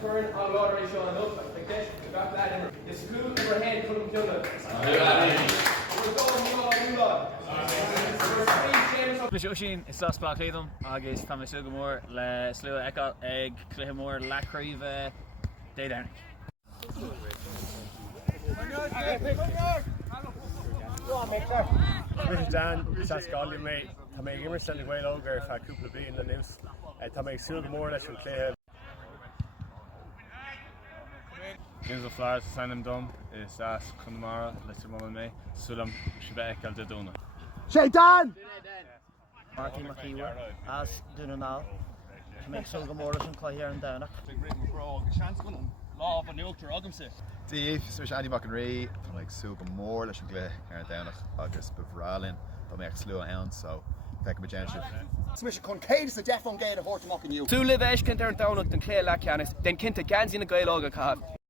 current on lottery showing up. Okay, we got that in. The school overhead couldn't kill it. We're going you lot. Cluiche is das Blacklidum, agus Thomas Sugamore, le Slua Echo, Egg, Clihamore, Lacreve, Day Down. Dan, that's Golly, mate. Tá mé immer sending way longer if I couple be in the news. Tá mé Sugamore leis from Cluiche. Games of Flowers, sign them done, is as Connemara, Leicester Mum and me, Sulam, Shebek, Al Diduna. Shay Dan! Martin McKeewer, as doing now, to make Sugamore and Cluiche and Downach. Law of a neutral Agamsi. Dave, especially Andy McInerney, to make Sugamore leis from Cluiche and Downach, agus Bevralin, to make Slua Ounce, so feck a gentle. Smish concave is the deaf on gate of Horton you. Two live Esh can turn down at the Cluiche leathcheannais, then Kinta Ganzi in a Gael Oga Cab.